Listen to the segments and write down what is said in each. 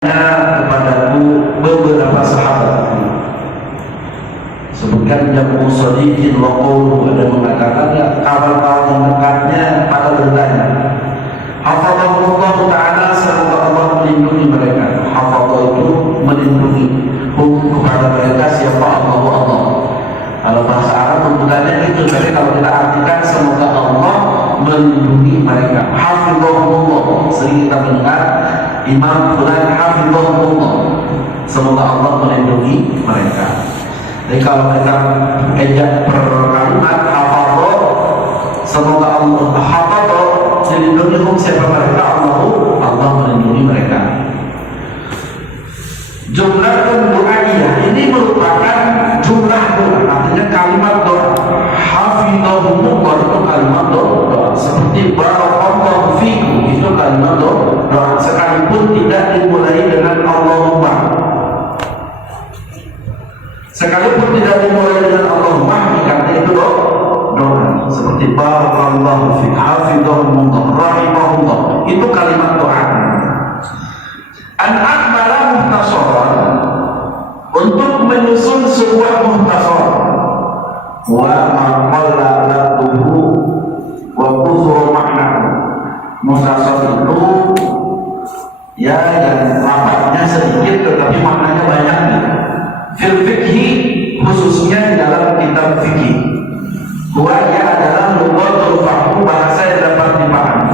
kepadaku beberapa sahabat. Sebutkan jamu sadiqin wa qawluhu, ada mengatakan kawan-kawan yang dekatnya pada bertanya, hafadhahullah ta'ala, semoga Allah melindungi mereka. Hafadhah itu melindungi, kepada mereka siapa? Allah. Kalau bahasa Arab penggunaannya itu, tapi kalau kita artikan semoga Allah melindungi mereka. Hafidhahullah, sering kita mendengar Imam Fulan hafidhahullah, semoga Allah melindungi mereka. Jadi kalau kita ejak per kalimat hafadhah, semoga Allah hafadhah melindungi siapa mereka? Allah melindungi mereka. Jumlah doaiyah ini merupakan jumlah doa, artinya kalimat doa. Hafidhahumullah itu kalimat doa, seperti barakallahu fikum itu kalimat doa, sekalipun tidak dimulai dengan Allahumma. Sekalipun tidak dimulai dengan Allahumma, dikata itu doa. Seperti barakallahu fikum, hafidhahumullah, rahimahullah, itu kalimat doa. An-akmala muhtasaran, untuk menyusun sebuah muhtasar, wa maqalla latuhu wa kusur makna. Muhtasar itu ya yang rapatnya sedikit tetapi maknanya banyak. Fil fikhi, khususnya di dalam kitab fikih, wa ya adalah lughatul fahmu, bahasa yang dapat dipahami.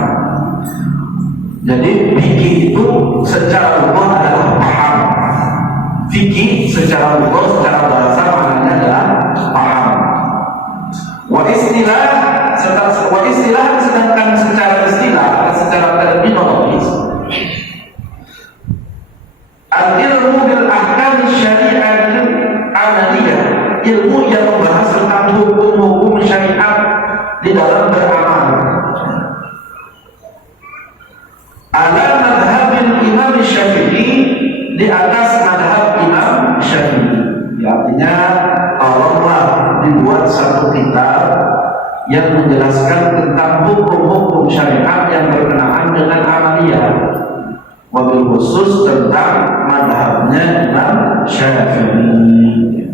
Jadi fikih itu secara lugah adalah paham. Fikih secara lugah, secara bahasa maknanya adalah paham. Wa istilah sedangkan secara istilah, secara terminologis, al-ilmu bil ahkam syari'ah amaliyah, ilmu yang membahas tentang hukum-hukum syariat di dalam beramal. Ala madhabil Imam Syafi'i, di atas madhab Imam Syafi'i. Artinya tolonglah dibuat satu kitab yang menjelaskan tentang hukum-hukum syariat yang berkenaan dengan amaliyah, wabil khusus tentang madhabnya Imam Syafi'i.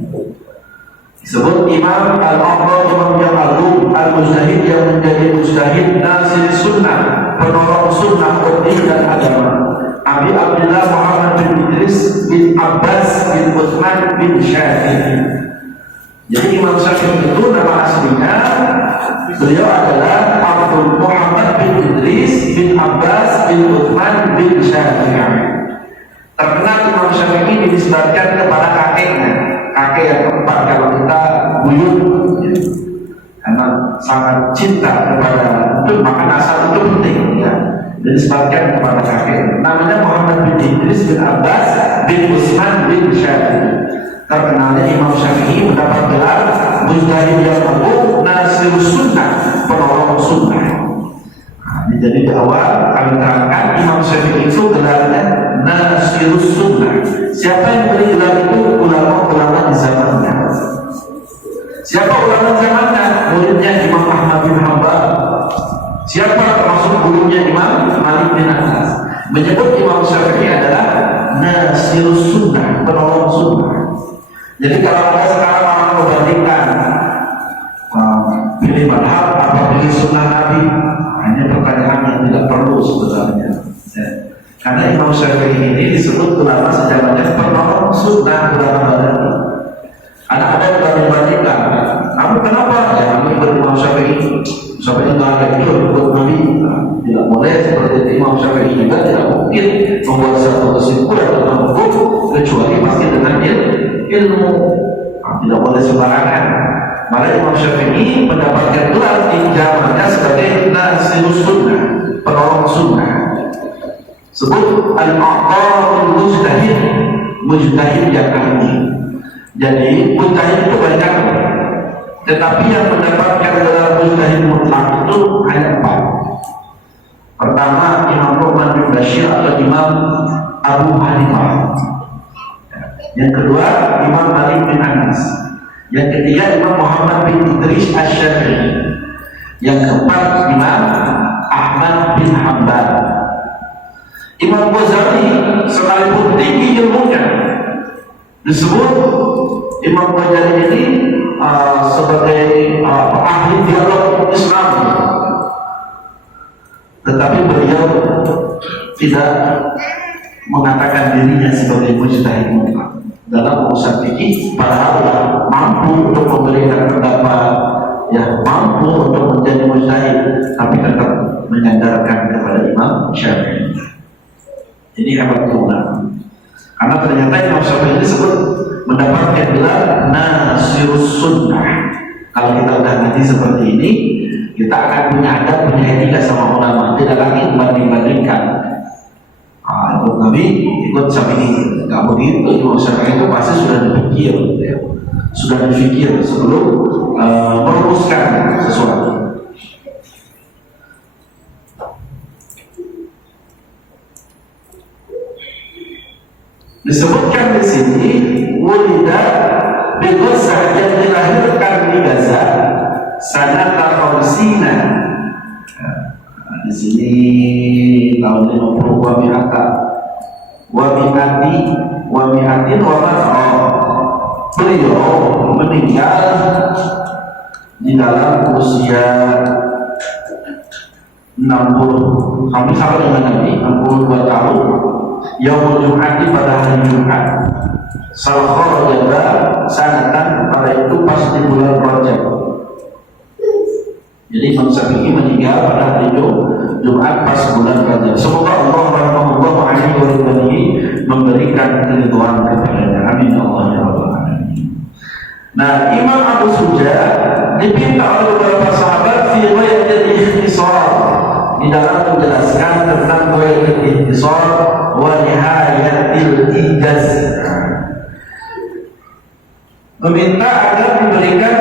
Disebut Imam Al-A'dha, Imam yang agung, Al-Mujtahid, yang menjadi mujtahid, nasir sunnah, penolong sunnah, berdiri dan agama. Abi Abdullah Muhammad bin Idris bin Abbas bin Uthman bin Syafi'i. Jadi Imam Syafi'i itu nama aslinya, beliau adalah Abdul Muhammad bin Idris bin Abbas bin Uthman bin Syafi'i. Terkenal Imam Syafi'i dinisbatkan kepada kakeknya, kakek yang keempat kalau kita buyut, karena sangat cinta kepada itu, maka nasab itu penting ya. Dinisbatkan kepada kakek, namanya Muhammad bin Idris bin Abbas bin Uthman bin Syafi'i. Terkenalnya Imam Syafi'i mendapat gelar mujtahid yang agung, nasir sunnah, penolong sunnah. Jadi di awal kami terangkan Imam Syafi'i itu gelarnya nasir sunnah. Siapa yang beri gelar itu? Ulama-ulama di zamannya. Siapa ulama zamannya? Muridnya Imam Ahmad bin Hanbal. Siapa? Termasuk gurunya Imam Malik bin Anas. Menyebut Imam Syafi'i adalah nasir sunnah, penolong sunnah. Jadi kalau ada sekarang orang membandingkan pilih madhab atau pilih sunnah Nabi, ini pertanyaan yang tidak perlu sebenarnya ya. Karena Imam Syafi'i ini disebut ulama sejamannya penolong sunnah, ulama badani. Ada yang membandingkan, kamu kenapa? Ya kami ikut Imam Syafi'i. Syafi'i itu ada itu ikut Nabi. Tidak boleh seperti Imam Syafi'i juga tidak mungkin membuat satu kesimpulan tentang hukum kecuali pasti dengan ilmu. Tidak boleh sembarangan. Maka Imam Syafi'i mendapatkan gelar di zamannya sebagai nasirus sunnah, penolong sunnah. Sebut al-a'dha mujtahid, mujtahid yang ahli. Jadi mujtahid itu banyak, tetapi yang mendapatkan gelar mujtahid mutlak itu hanya 4. Pertama Imam Nu'man bin Bashir atau Imam Abu Hanifah. Yang kedua Imam Malik bin Anas. Yang ketiga Imam Muhammad bin Idris Asy-Syafi'i. Yang keempat Imam Ahmad bin Hanbal. Imam Ghazali sekalipun tinggi ilmunya, disebut Imam Ghazali ini sebagai ahli dialog Islam, tetapi beliau tidak mengatakan dirinya sebagai mujtahid mutlak dalam urusan fikih, padahal mampu untuk memberikan pendapat, ya mampu untuk menjadi mujtahid, tapi tetap menyandarkan kepada Imam Syafi'i. Ini hebat ulama, karena ternyata Imam Syafi'i ini disebut mendapatkan gelar Nasirus Sunnah. Kalau kita udah ngaji seperti ini, kita akan punya adab, punya etika sama ulama, tidak lagi membanding-bandingkan. Ikut Nabi, ikut Syafi'i, nggak begitu. Imam Syafi'i itu pasti sudah dipikir, ya. Sudah dipikir sebelum merumuskan sesuatu. Disebutkan di sini Wulida bin Ghazah, yang dilahirkan di Gaza sanata khamsina. Di sini tahun 50 wa mi'atin wa mat'a. Beliau meninggal di dalam usia 60, hampir sama dengan Nabi, 62 tahun. Yaumul Jum'ati, pada hari Jumat. Salkhor jaga sanatan, pada itu pas di bulan Rajab. Jadi Imam Syafi'i meninggal pada hari Jumat pas bulan Rajab. Semoga Allah rahmatullah alaihi wa sallam memberikan keridhaan kepadanya. Amin Allah ya rabbal alamin. Nah, Imam Abu Suja dipinta oleh beberapa sahabat fi ghayatil ikhtisar, di dalam menjelaskan tentang ghayatil ikhtisar wa nihayatil ijaz, meminta agar diberikan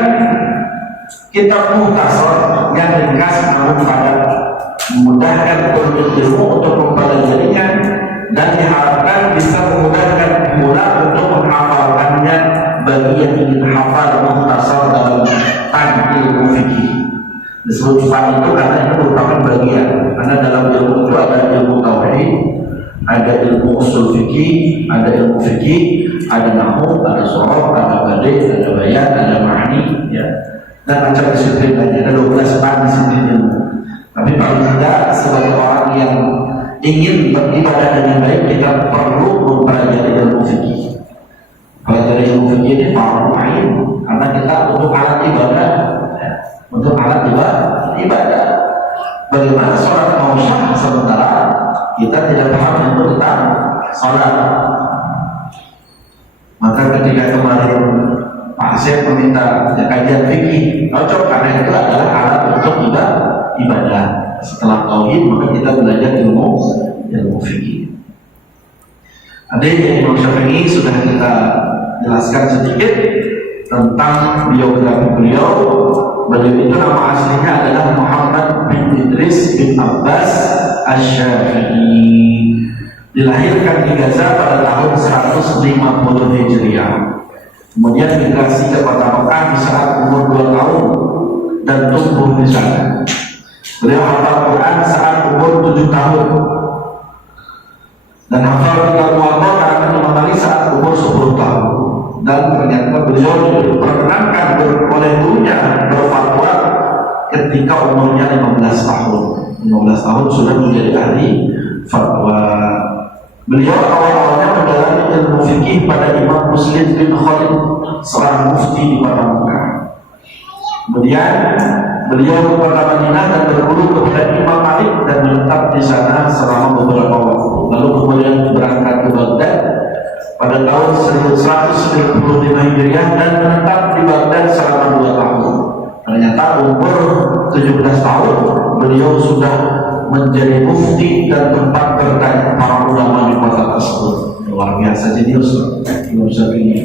kitab mukhtasar yang ringkas namun padat, memudahkan penuntut ilmu untuk mempelajarinya, dan diharapkan bisa memudahkan pemula untuk menghafalkannya bagi yang ingin hafal mukhtasar dalam fan ilmu fikih. Disebut fan itu karena itu merupakan bagian, karena dalam ilmu itu ada ilmu tauhid, ada ilmu usul fikih, ada ilmu fikih, ada nahwu, ada shoroh, ada balik, ada bayan, ada ma'ani, ya, dan macam disiplin lainnya. Ada 12 pan disiplin ilmu. Tapi paling tidak sebagai orang yang ingin beribadah dengan baik, kita perlu mempelajari ilmu fikih. Pelajari ilmu fikih ini fardu ain, karena kita untuk alat ibadah, ya, untuk alat ibadah. Bagaimana sholat mau sah sementara kita tidak paham ilmu tentang sholat? Maka ketika kemarin Pak Syekh meminta kajian fikih, cocok, karena itu adalah alat untuk ibadah. Setelah tauhid, maka kita belajar ilmu fikih. Ada yang Imam Syafi'i sudah kita jelaskan sedikit tentang biografi beliau. Beliau itu nama aslinya adalah Muhammad bin Idris bin Abbas Asy-Syafi'i. Dilahirkan di Gaza pada tahun 150 Hijriah. Kemudian migrasi ke kota Mekah di saat umur 2 tahun dan tumbuh di sana. Beliau hafal Quran saat umur 7 tahun dan hafal kitab Muwatta pertama kali saat umur 10 tahun. Dan ternyata beliau diperkenankan oleh gurunya berfatwa ketika umurnya 15 tahun. 15 tahun sudah menjadi ahli fatwa. Beliau awal-awalnya mendalami ilmu fikih pada Imam Muslim bin Khalid, seorang mufti di kota Mekah. Kemudian beliau ke kota Madinah dan berguru kepada Imam Malik dan menetap di sana selama beberapa waktu. Lalu kemudian berangkat ke Baghdad pada tahun 1195 Hijriah dan menetap di Baghdad selama 2 tahun. Ternyata umur 17 tahun beliau sudah menjadi mufti dan tempat bertanya para ulama di kota tersebut. Luar biasa jenius Imam Syafi'i.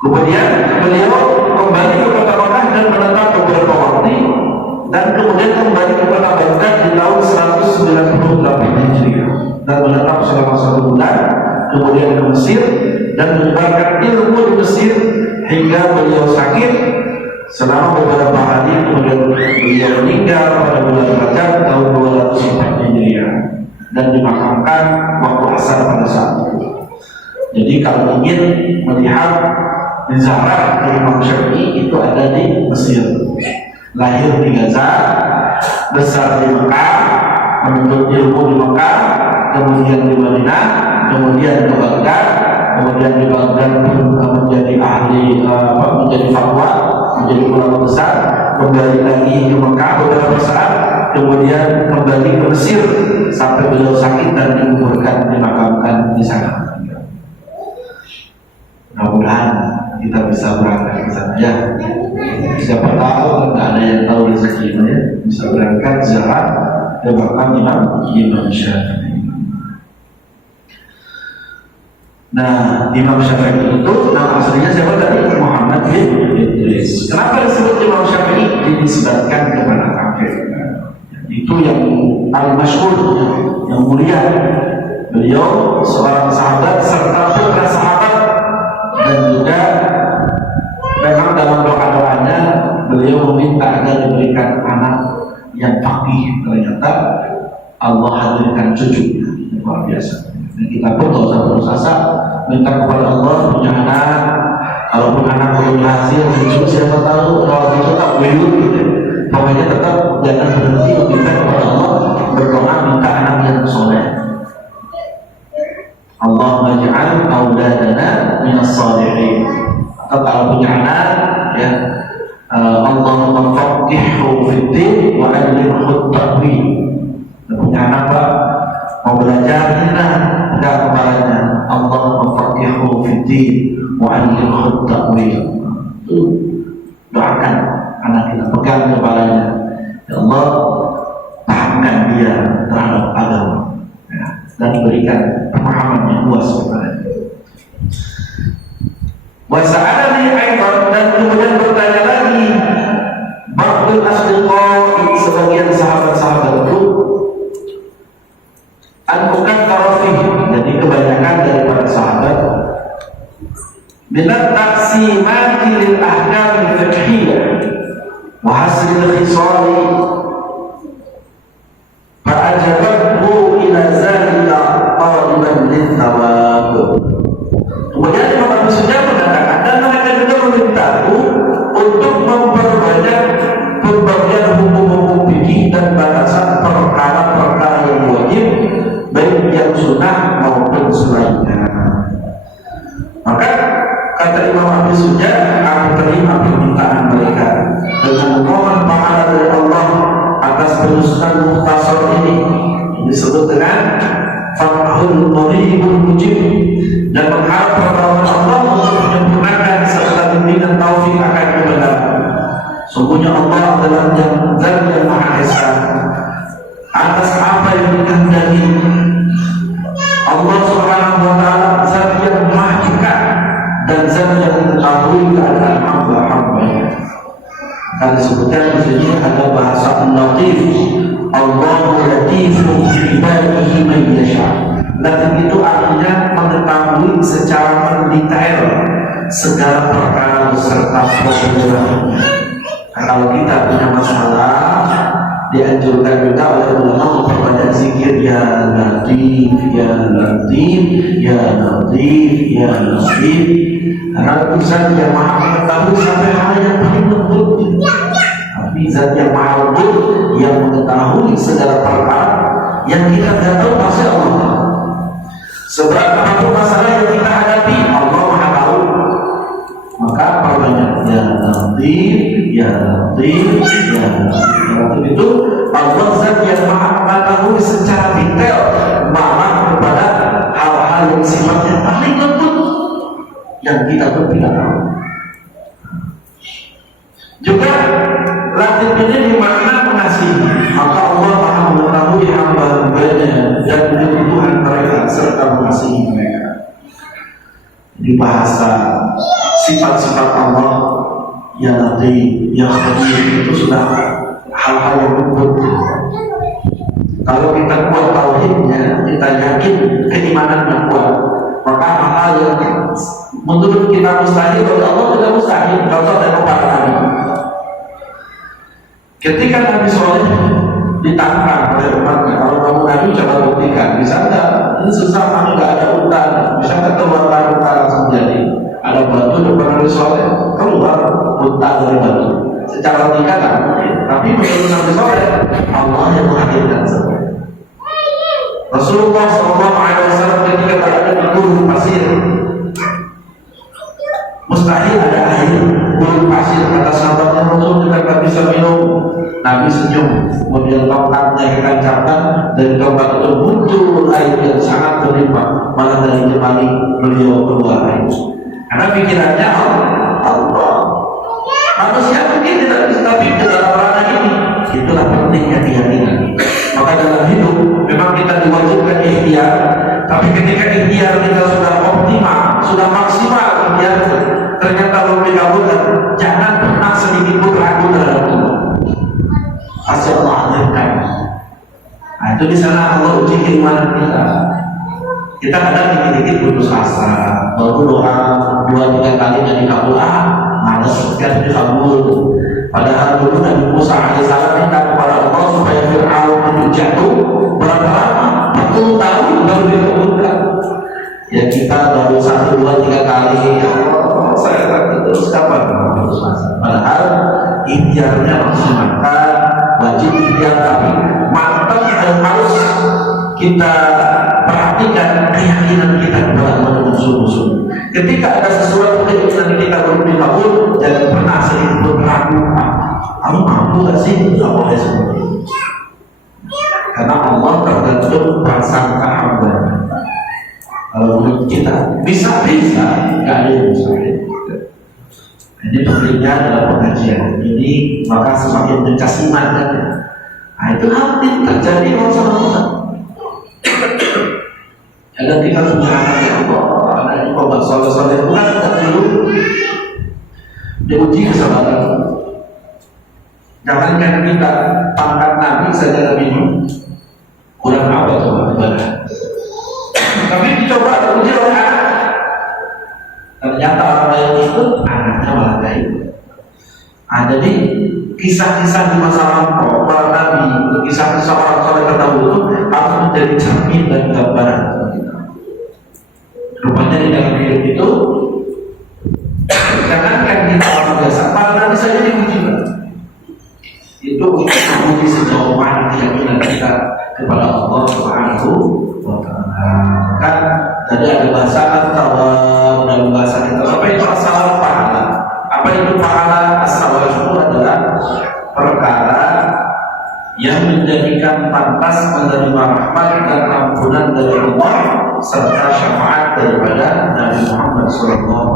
Kemudian beliau kembali ke kota Mekah dan menetap beberapa waktu, dan kemudian kembali ke kota Baghdad di tahun 198 Hijriah dan menetap selama 1 bulan. Kemudian ke Mesir dan menyebarkan ilmu di Mesir hingga beliau sakit selama beberapa hari. Kemudian beliau meninggal pada bulan Rajab tahun 204 Hijriah. dan dimakamkan waktu asar pada saat itu. Jadi kalau ingin melihat ziarah dari Imam Syafi'i itu ada di Mesir. Lahir di Gaza, besar di Mekah, menuntut ilmu di Mekah, kemudian di Madinah, kemudian ke Baghdad, kemudian di Baghdad menjadi ahli menjadi fatwa, menjadi ulama besar, kembali lagi ke Mekah beberapa saat, kemudian kembali ke Mesir sampai beliau sakit dan dikuburkan, dimakamkan di sana. Mudah-mudahan kita bisa berangkat ke sana ya. Siapa tahu nggak ada yang tahu rezekinya ya, bisa berangkat ziarah ke makam Imam Syafi'i. Nah, Imam Syafi'i itu nama aslinya siapa tadi? Muhammad bin Idris. Kenapa disebut Imam Syafi'i? Dinisbatkan kepada kakek. Itu yang paling masyhur, yang mulia. Beliau seorang sahabat serta putra sahabat, dan juga memang dalam doa-doanya beliau meminta agar diberikan anak yang faqih. Ternyata Allah hadirkan cucunya, luar biasa. Dan kita pun tidak usah putus asa, minta kepada Allah punya anak. Kalaupun anak belum hasil, cucu siapa tahu, kalau cucu tak wujud gitu. Pokoknya tetap jangan berhenti meminta kepada Allah, berdoa minta anak yang soleh. Allahumma ja'al auladana minas shalihin. Atau kalau punya anak ya, Allahumma faqihhu fid-din wa 'allimhu at-ta'wil. Punya anak Pak, mau belajar kita pegang kepalanya, Allahumma faqihhu fid-din wa 'allimhu at-ta'wil. Doakan anak kita, pegang kepalanya, ya Allah pahamkan dia terhadap agama ya, dan berikan pemahaman yang luas kepadanya. Wasa'alani aidan, dan kemudian bertanya lagi ba'dul asdiqai, sebagian sahabat-sahabatku, an-mukaththara fihi, jadi kebanyakan daripada sahabat, minat taqsimati lil ahkam al-fiqhiyah wa hasr al-khisali, fa'ajabathu ila zalika qaliban lil-thawab. Kemudian Imam Abu Sufyan mengatakan, dan mereka juga memintaku untuk memperbanyak pembagian hukum-hukum fikih dan batasan perkara-perkara yang wajib, baik yang sunnah maupun selainnya. Maka kata Imam Abu Sufyan, aku terima permintaan mereka dengan memohon pahala dari Allah atas penulisan Mukhtasar ini, disebut dengan Fathul Qaribul Mujib, dan mengharap pertolongan Allah untuk menyempurnakan serta bimbingan taufik akan kebenaran. Sungguhnya Allah adalah Zat yang Maha Esa atas apa yang dikehendaki. Allah Subhanahu wa Ta'ala Zat yang Maha Dekat dan Zat yang mengetahui keadaan hamba-hambanya. Karena disebutkan di sini ada bahasa Latif. Allahu latifun bi ibadihi man yasha. Latif itu artinya mengetahui secara mendetail segala perkara beserta problemnya. Kalau kita punya masalah, dianjurkan juga oleh ulama memperbanyak zikir, ya Latif, ya Latif, ya Latif, ya Latif. Karena itu Zat yang Maha mengetahui sampai hal yang paling lembut. Tapi Zat yang Maha lembut yang mengetahui segala perkara yang kita tidak tahu, pasti Allah tahu. Sebab apapun masalah yang kita hadapi, Allah Maha tahu. Maka perbanyak ya Latif, ya Latif, ya Latif itu Allah Zat yang Maha mengetahui secara detail, malah kepada hal-hal yang sifatnya paling lembut yang kita pun tidak tahu. Juga Latif ini dimakna mengasihi, maka Allah Maha mengetahui hamba-hambanya dan kebutuhan mereka serta mengasihi mereka. Di bahasa sifat-sifat Allah, ya Latif, ya Khabir, itu sudah hal-hal yang lembut. Kalau kita kuat tauhidnya, kita yakin keimanannya kuat, maka hal-hal yang menurut kita mustahil bagi Allah tidak mustahil. Contoh dan kepada Nabi, ketika Nabi Soleh ditantang oleh umatnya, kalau kamu Nabi coba buktikan, bisa nggak? Ini susah, kami nggak ada utang, bisa nggak keluar utang langsung jadi? Ada batu depan Nabi Soleh, keluar utang dari batu. Secara logika nggak mungkin, tapi menurut Nabi Soleh, Allah yang menghadirkan semua. Rasulullah SAW ketika berada di gurun pasir, mustahil ada air, gurun pasir, kata sahabatnya Rasul kita tak bisa minum. Nabi senyum, kemudian tongkatnya ditancapkan dan tongkat itu muncul air yang sangat berlimpah, malah dari kembali beliau keluar air. Karena pikirannya Allah. Manusia mungkin tidak bisa, tapi dalam ranah ini itulah pentingnya keyakinan. Maka dalam hidup memang kita diwajibkan ikhtiar, tapi ketika ikhtiar kita sudah optimal, sudah maksimal ikhtiar, ternyata belum dikabulkan, jangan pernah sedikit pun ragu terhadap Allah. Pasti Allah hadirkan. Nah, itu di sana Allah uji keimanan kita. Kita kadang dikit-dikit putus asa, baru doa 2-3 kali dan dikabul, malas kan dikabul. Padahal dulu Nabi Musa alaihissalam minta kepada Allah supaya Fir'aun itu jatuh berapa lama? 40 tahun baru dikabulkan. Ya kita baru 1, 2, 3 kali. Ya Allah, saya tak terus kapan putus asa. Padahal ikhtiarnya maksimalkan, wajib ikhtiar, tapi mantap dan harus kita perhatikan keyakinan kita kepada musuh-musuh. Ketika ada sesuatu keinginan kita belum dikabul, jangan pernah sedikit pun ragu. Kamu mampu gak sih? Gak boleh seperti itu. Karena Allah tergantung prasangka hamba. Kalau menurut kita bisa, gak ada yang bisa. Ini pentingnya dalam pengajian. Jadi maka semakin mencas iman kan. Nah itu hati terjadi kalau sama kita. Jangan kita punya anak yang Allah, anak yang Allah soleh-soleh bukan kita dulu diuji kesabaran. Jangankan kita pangkat Nabi saja Nabi kurang apa coba ibadah. Tapi dicoba diuji oleh anak. Ternyata orang lain itu anaknya malah baik. Jadi kisah-kisah di masa lampau para nabi, kisah-kisah orang soleh terdahulu itu harus menjadi cermin dan gambaran kita. Rupanya di dalam hidup itu, jangankan kita orang biasa, para nabi saja diuji. Itu untuk menguji sejauh mana keyakinan kita kepada Allah Subhanahu wa Ta'ala. Kan tadi ada bahasa at-tawab dalam bahasa kita. Apa itu asal pahala? Apa itu pahala? Asal itu adalah perkara yang menjadikan pantas menerima rahmat dan ampunan dari Allah serta syafaat daripada Nabi Muhammad SAW.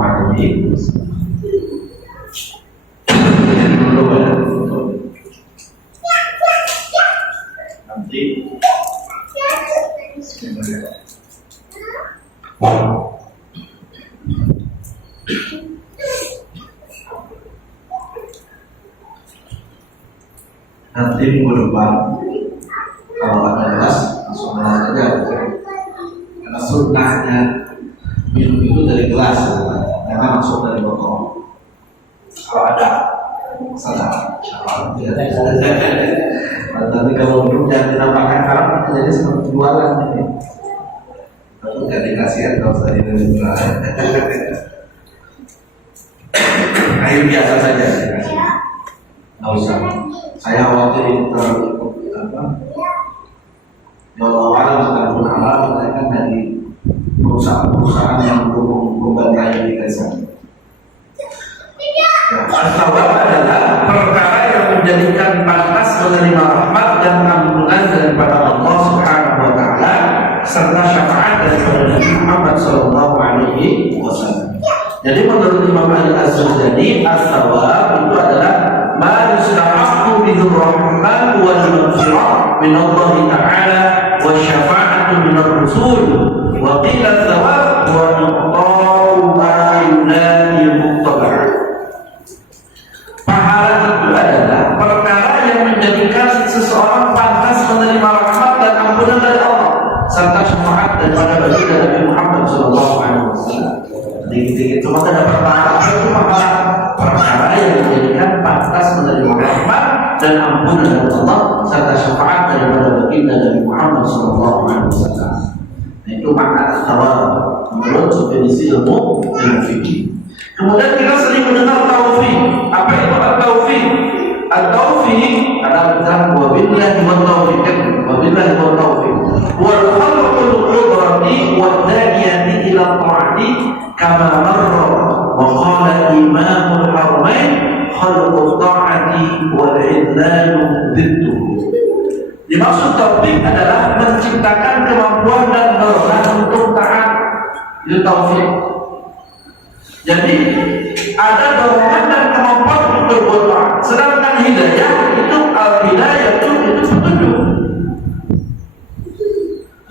Nanti minggu depan kalau ada kelas langsung kelas aja, karena sunnahnya minum itu dari gelas, karena masuk dari botol. Kalau ada salah, nanti kalau minum jangan dinampakkan haram, jadi seperti jualan ini. Aku nggak dikasih kalau saya dari jualan. Air biasa saja dikasih, nggak usah. Saya khawatir itu terlalu apa? Ya Allah alam sekalipun halal, saya kan dari perusahaan-perusahaan yang mendukung raya di desa. As-sawab adalah perkara yang menjadikan pantas menerima rahmat dan ampunan daripada Allah Subhanahu wa Ta'ala serta syafaat daripada Nabi Muhammad SAW. Jadi menurut Imam Al-Azhari, as-sawab itu adalah ma yustahaqqu bihi rahmat wal maghfirah min Allah Ta'ala wa syafa'atu min ar-rusul wa qila thawab wa nuqta'u ma yunadi muqtabah. Pahala itu adalah perkara yang menjadikan seseorang pantas menerima rahmat dan ampunan dari Allah serta syafaat daripada baginda Nabi Muhammad SAW. Dikit-dikit cuma ada perkara itu perkara yang menjadikan pantas menerima rahmat dan ampunan dari Allah serta syafaat definisi ilmu fikih. Kemudian kita sering mendengar taufik. Apa itu at-taufik? At-taufik adalah wabillahi wa taufiq. Wabillahi wa taufiq. Wal khalqul qudrati wa da'iyati ila ta'ati kama marra wa qala imamul haramain khalqut ta'ati wal idlanu diddu. Dimaksud taufik adalah menciptakan kemampuan dan dorongan untuk taat. Itu taufik. Jadi ada dorongan dan kemampuan untuk berbuat taat. Sedangkan hidayah itu al-hidayah itu petunjuk.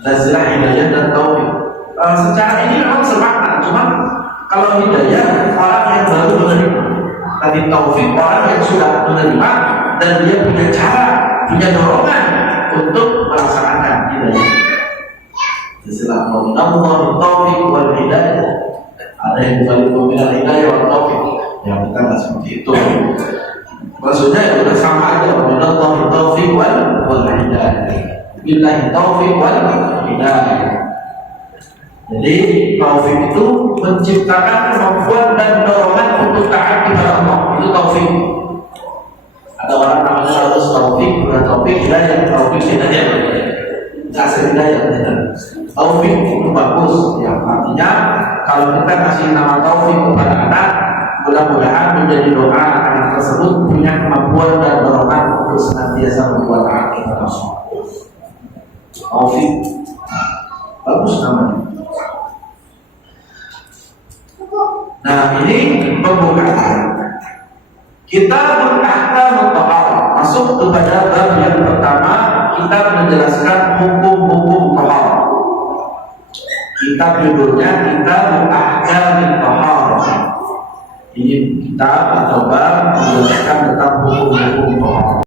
Ada istilah hidayah dan taufik. Secara ini memang semakna. Cuma kalau hidayah orang yang baru menerima, tadi taufik orang yang sudah menerima dan dia punya cara, punya dorongan untuk melaksanakan hidayah. Istilah Allah taufik wal hidayah. Ada yang balik peminat hidayah wal taufik. Yang kita nggak seperti itu. Maksudnya itu udah sama aja. Allah taufik wal hidayah. Billahi taufik wal hidayah. Jadi taufik itu menciptakan kemampuan dan dorongan untuk taat kepada Allah. Itu taufik. Ada orang namanya harus taufik, bukan taufik hidayah, taufik hidayah. Kasih hidayah. Taufik itu bagus, ya artinya kalau kita kasih nama taufik kepada anak, mudah-mudahan menjadi doa anak tersebut punya kemampuan dan dorongan untuk senantiasa berbuat taat kepada Allah. Taufik bagus namanya. Nah ini pembukaan. Kita berahkam taharah, masuk kepada bab yang pertama. Kita menjelaskan hukum-hukum taharah. Kitab judulnya Kitab Ahkam Taharah. Ini kitab atau bab menjelaskan